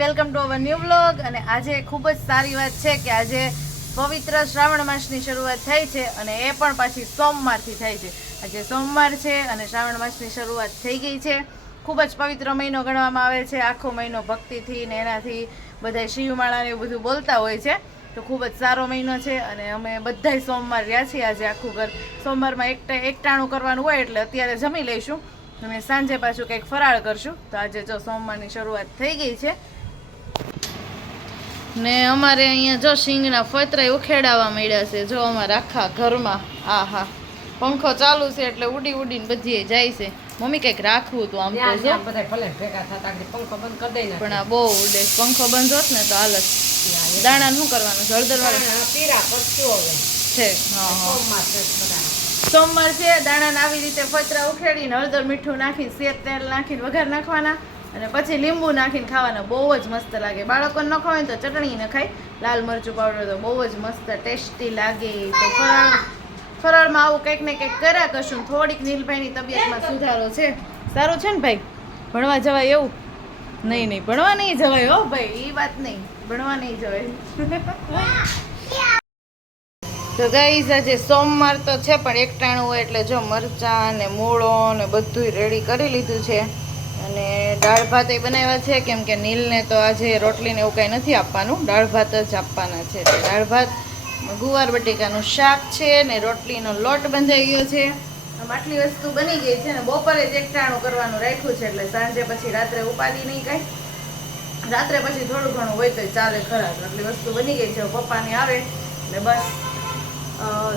Welcome to our new vlog. અને આજે ખૂબ જ સારી વાત છે કે આજે પવિત્ર શ્રાવણ માસની શરૂઆત થઈ છે અને એ પણ પાછી સોમવારથી થાય છે। આજે સોમવાર છે અને શ્રાવણ માસની શરૂઆત થઈ ગઈ છે। ખૂબ જ પવિત્ર મહિનો ગણવામાં આવે છે। આખો મહિનો ભક્તિથી ને એનાથી બધા શિવમાળાને એવું બધું બોલતા હોય છે, તો ખૂબ જ સારો મહિનો છે। અને અમે બધાય સોમવાર રહ્યા છીએ। આજે આખું ઘર સોમવારમાં એકટાણું કરવાનું હોય એટલે અત્યારે જમી લઈશું અને સાંજે પાછું કંઈક ફરાળ કરશું। તો આજે જો સોમવારની શરૂઆત થઈ ગઈ છે ને અમારે અહીંયા જો શીંગના ફતરાય ઉખેડાવા મળ્યા છે। જો અમારા આખા ઘરમાં આહા પંખો ચાલુ છે એટલે ઉડી ઉડીને બધી જાય છે। મમ્મી કંઈક રાખવું હતું આમ તો જો પણ આ બહુ ઉડે। પંખો બંધ હોત ને તો હાલત। દાણા શું કરવાનું? હળદર વાળા છે? હા સોમવાર છે। દાણા આવી રીતે ફતરા ઉખેડીને હળદર મીઠું નાખીને સેજ તેલ નાખીને વઘાર નાખવાના અને પછી લીંબુ નાખીને ખાવાના। બહુ જ મસ્ત લાગે। બાળકોને ન ખાય તો ચટણી ન ખાય, લાલ મરચું પાવડર તો બહુ જ મસ્ત ટેસ્ટી લાગે। તો ફરાળમાં આવું કંઈક ને કંઈક કર્યા કરશું। થોડીક નીલભાઈની તબિયતમાં સુધારો છે। સારું છે ને ભાઈ? ભણવા જવાય એવું? નહીં ભણવા નહીં જવાય હો ભાઈ, એ વાત નહીં, ભણવા નહીં જવાય। તો ગાઈસ આજે સોમવાર તો છે પણ એકટાણું હોય એટલે જો મરચાં ને મૂળો ને બધું રેડી કરી લીધું છે અને દાળ ભાત એ બનાવ્યા છે કેમ કે નીલને તો આજે રોટલીને એવું કાંઈ નથી આપવાનું, દાળ ભાત જ આપવાના છે। તો દાળ ભાત, ગુવાર બટેકાનું શાક છે ને રોટલીનો લોટ બંધાઈ ગયો છે। આટલી વસ્તુ બની ગઈ છે ને બપોરે જ એકટાણું કરવાનું રાખ્યું છે એટલે સાંજે પછી રાત્રે ઉપાડી નહીં કાંઈ। રાત્રે પછી થોડું ઘણું હોય તો ચાલે ખરા। આટલી વસ્તુ બની ગઈ છે, પપ્પાને આવે એટલે બસ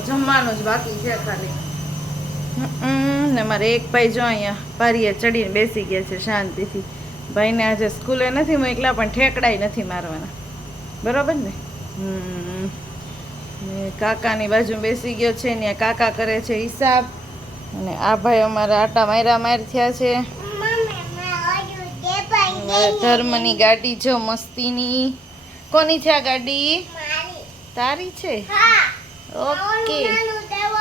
જમવાનું જ બાકી છે ખાલી। ને મારે એક ભાઈ જો અહીંયા પારીએ ચડીને બેસી ગયા છે શાંતિથી। ભાઈને આજે સ્કૂલે નથી મોકલા પણ ઠેકડાય નથી મારવાના, બરાબર ને? ને કાકાની બાજુ બેસી ગયો છે, ત્યાં કાકા કરે છે હિસાબ અને આ ભાઈ અમારા આટા માર થયા છે। ધર્મની ગાડી જો મસ્તીની। કોની છે આ ગાડી? તારી છે? ઓકે।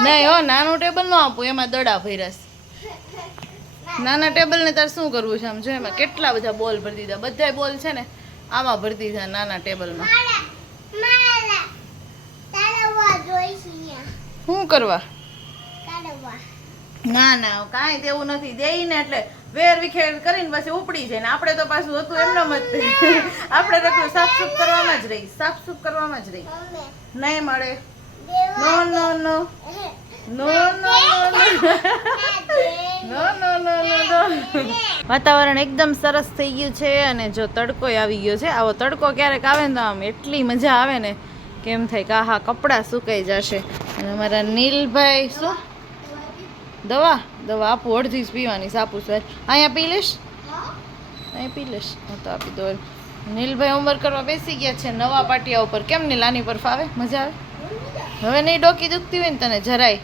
નહીં હો, નાનું ટેબલ ન આપું, એમાં દડા ભર્યા છે। નાના ટેબલ ને તાર શું કરવું છે? આમ જો એમાં કેટલા બધા બોલ ભરી દીધા, બધા બોલ છે ને આમાં ભરી દીધા નાના ટેબલમાં। શું કરવા? ના કાંઈ દેવું નથી, દેઈ ને એટલે વેર વિખેર કરીને પછી ઉપડી જાય ને આપણે તો પાછું હતું એમનો મત। આપણે તો સાફસૂફ કરવામાં જ રહી, સાફસૂફ કરવામાં જ રહી। નહીં મળે। નો નો નો નો નો નો નો। વાતાવરણ એકદમ સરસ થઈ ગયું છે અને જો તડકો આવી ગયો છે। આવો તડકો ક્યારેક આવે ને તો આમ એટલી મજા આવે ને કેમ થાય કે આહા કપડાં સુકાઈ જશે। અને અમારા નીલભાઈ શું દવા આપું? અડધી જ પીવાની સાપું સ્વાદ। અહીંયા પી લેશ? અહીંયા પી લેશ? હા તો આપી દો। નીલભાઈ હોમવર્ક કરવા બેસી ગયા છે નવા પાટિયા ઉપર। કેમ ની લાની પર ફાવે? મજા આવે? હવે નહીં ડોકી દુખતી હોય ને તને જરાય?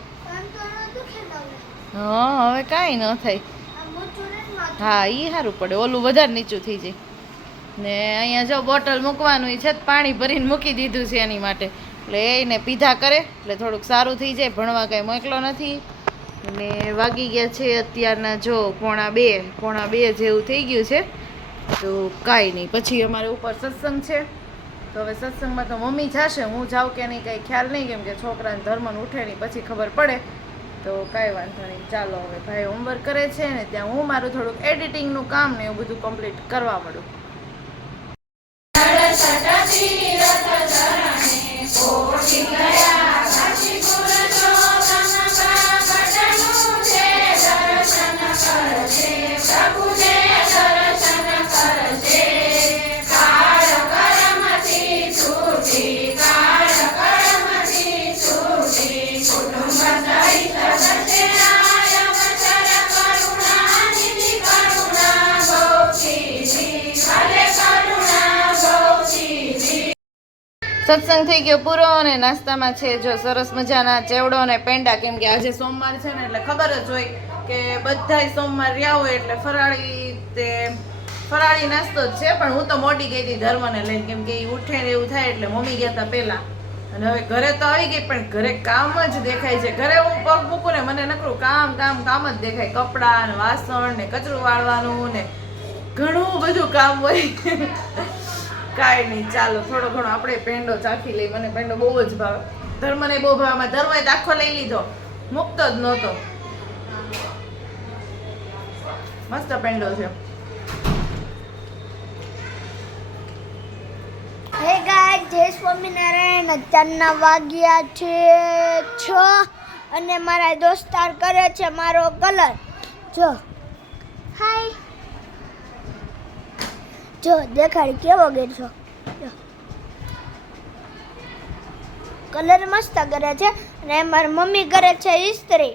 હા હવે કાંઈ ન થાય। હા એ સારું પડે, ઓલું વધારે નીચું થઈ જાય ને। અહીંયા જો બોટલ મૂકવાનું છે, પાણી ભરીને મૂકી દીધું છે એની માટે, એટલે એને પીધા કરે એટલે થોડુંક સારું થઈ જાય। ભણવા કાંઈ મોકલો નથી ને વાગી ગયા છે અત્યારના જો 1:45 જેવું થઈ ગયું છે। તો કાંઈ નહીં, પછી અમારે ઉપર સત્સંગ છે તો હવે સત્સંગમાં તો મમ્મી જશે, હું જાઉં કે નહીં કાંઈ ખ્યાલ નહીં કેમ કે છોકરાને ધર્મને ઉઠે નહીં પછી ખબર પડે। તો કાંઈ વાંધો નહીં, ચાલો હવે ભાઈ હોમવર્ક કરે છે ને ત્યાં હું મારું થોડુંક એડિટિંગનું કામ ને એવું બધું કમ્પ્લીટ કરવા મળું। સત્સંગ થઈ ગયો પૂરો અને નાસ્તામાં છે જો સરસ મજાના ચેવડો અને પેંડા, કેમ કે આજે સોમવાર છે ને એટલે ખબર જ હોય કે બધાય સોમવાર રહ્યા હોય એટલે ફરાળી નાસ્તો જ છે। પણ હું તો મોટી ગઈ હતી ધર્મને લઈને કેમ કે એ ઉઠે ને એવું થાય એટલે મમ્મી ગયા હતા પહેલા અને હવે ઘરે તો આવી ગઈ પણ ઘરે કામ જ દેખાય છે। ઘરે હું પગ મૂકું ને મને નકરું કામ જ દેખાય। કપડાં ને વાસણ ને કચરું વાળવાનું ને ઘણું બધું કામ હોય। કાંઈ નહીં, ચાલો થોડો ઘણો આપણે પેંડો ચાખી લઈ. મને પેંડો બહુ જ ભાવે, ધર્મને બહુ ભાવે. ધર્મે આખો લઈ લીધો, મુકતો જ નહોતો. મસ્ત પેંડો છે. હે ગાઈસ, જય સ્વામિનારાયણ. અત્યારના વાગ્યા છે 6 અને મારા દોસ્તાર કરે છે મારો કલર. જો હાય, જો દેખાડી કેવો ગેર છો. કલર મસ્ત કરે છે અને મારી મમ્મી કરે છે ઇસ્ત્રી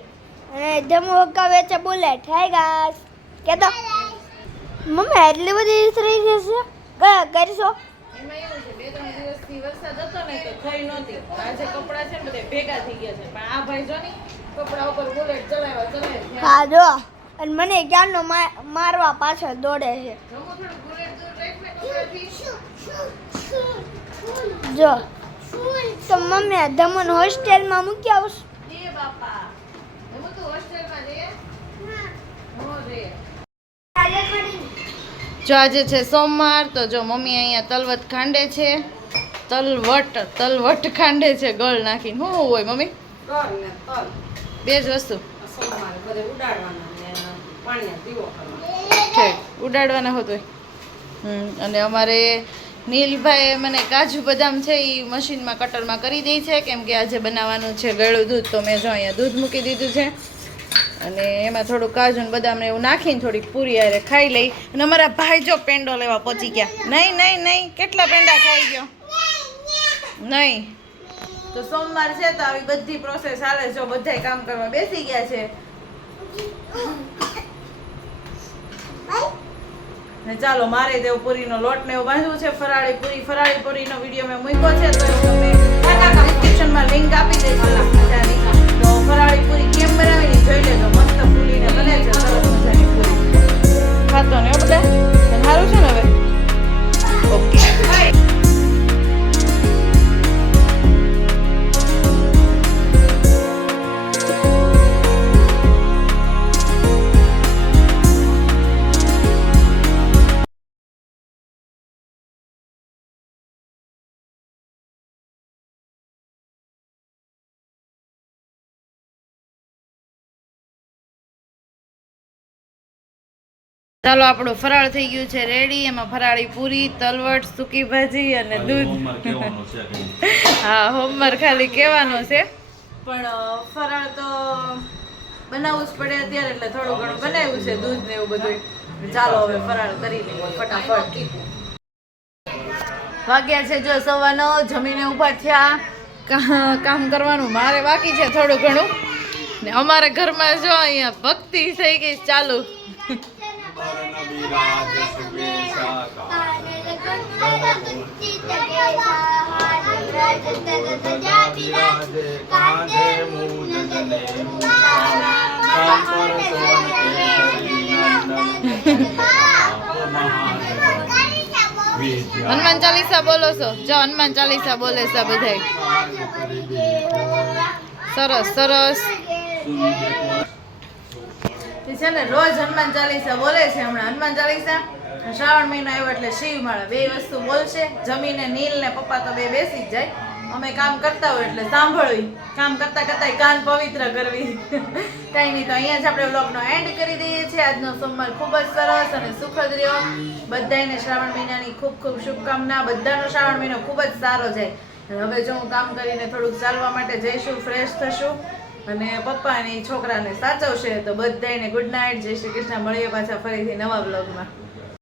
અને ધમુ હકાવે છે બુલેટ. હાય ગાઈસ કે તો મમ્મી એટલી બધી ઇસ્ત્રી છે કયા કરશો? એમાં એવું છે, 2-3 દિવસથી વરસાદ હતો ને તો થઈ નહોતી. આજે કપડાં છે ને બધા ભેગા થઈ ગયા છે, પણ આ ભાઈ જો ને કપડા ઉપર બુલેટ ચલાવ્યા. હા જો, અને મને ક્યારનો મારવા પાછળ દોડે છે. જો તો મમ્મી ધમન હોસ્ટેલમાં મૂકી આવશું. એ બાપા, હું તો હોસ્ટેલમાં જઈએ. જો આજે છે સોમવાર, તો જો મમ્મી અહીંયા તલવટ ખાંડે છે. તલવટ ખાંડે છે ગળ નાખીને. શું હોય મમ્મી? બે જ વસ્તુ ઉડાડવાના હોતો. અને અમારે નીલભાઈ મને કાજુ બદામ છે એ મશીનમાં કટરમાં કરી દે છે, કેમ કે આજે બનાવવાનું છે ગળું દૂધ. તો મેં જો અહીંયા દૂધ મૂકી દીધું છે અને એમાં થોડું કાજુ ને બદામ ને એવું નાખીને થોડીક પૂરી આરે ખાઈ લઈ. અને અમારા ભાઈ જો પેંડો લેવા પહોંચી ગયા. નહીં, કેટલા પેંડા ખાઈ ગયો? નહીં. તો સોમવાર છે તો આવી બધી પ્રોસેસ હાલે. જો બધાય કામ કરવા બેસી ગયા છે. ને ચાલો મારે દેવ પૂરીનો લોટ ને એવું બાંધવું છે. ફરાળી પૂરીનો વિડીયો મેં મૂક્યો છે, તો તમને ડિસ્ક્રિપ્શનમાં લિંક આપી દઈશ. તો ફરાળી પૂરી કેમ બનાવીને જોઈ લેજો. મસ્ત ફૂલીને બને છે, સરસ મજાની પૂરી. ખાતો ને બધા સારું છે ને હવે. ઓકે ચાલો, આપણું ફરાળ થઈ ગયું છે રેડી. એમાં ફરાળી પૂરી, તલવટ, સૂકી ભાજી અને દૂધ. હા, હોમવર્ક ખાલી કહેવાનો છે, પણ ફરાળ તો બનાવવું જ પડે અત્યારે, એટલે થોડું ઘણું બનાવ્યું છે દૂધ ને એવું બધું. ચાલો હવે ફરાળ કરી લઈએ ફટાફટ. વાગ્યા છે જો 9:15. જમીને ઊભા થયા. કામ કરવાનું મારે બાકી છે થોડું ઘણું. ને અમારા ઘરમાં જો અહીંયા ભક્તિ થઈ ગઈ ચાલુ. હનુમાન ચાલીસા બોલો છો? જો હનુમાન ચાલીસા બોલે છે બધાય. સરસ. છે ને રોજ હનુમાન ચાલીસા બોલે છે. હમણાં હનુમાન ચાલીસા, શ્રાવણ મહિનો આવ્યો એટલે શિવમાળા, બે વસ્તુ બોલશે. જમીને નીલ ને પપ્પા તો બે બેસી જ જાય. અમે કામ કરતા હોય એટલે સાંભળવી, કામ કરતા કાન પવિત્ર કરવી. કઈ નહીં, તો અહીંયા જ આપણે વ્લોગનો એન્ડ કરી દઈએ છીએ. આજનો સોમવાર ખૂબ જ સરસ અને સુખદ રહ્યો. બધાને શ્રાવણ મહિનાની ખૂબ ખૂબ શુભકામના. બધાનો શ્રાવણ મહિનો ખૂબ જ સારો જાય. હવે જો હું કામ કરીને થોડુંક ચાલવા માટે જઈશું, ફ્રેશ થશું અને પપ્પાની છોકરાને સાચવશે. તો બધાને ગુડ નાઇટ, જય શ્રી કૃષ્ણ. મળીએ પાછા ફરીથી નવા વ્લોગમાં.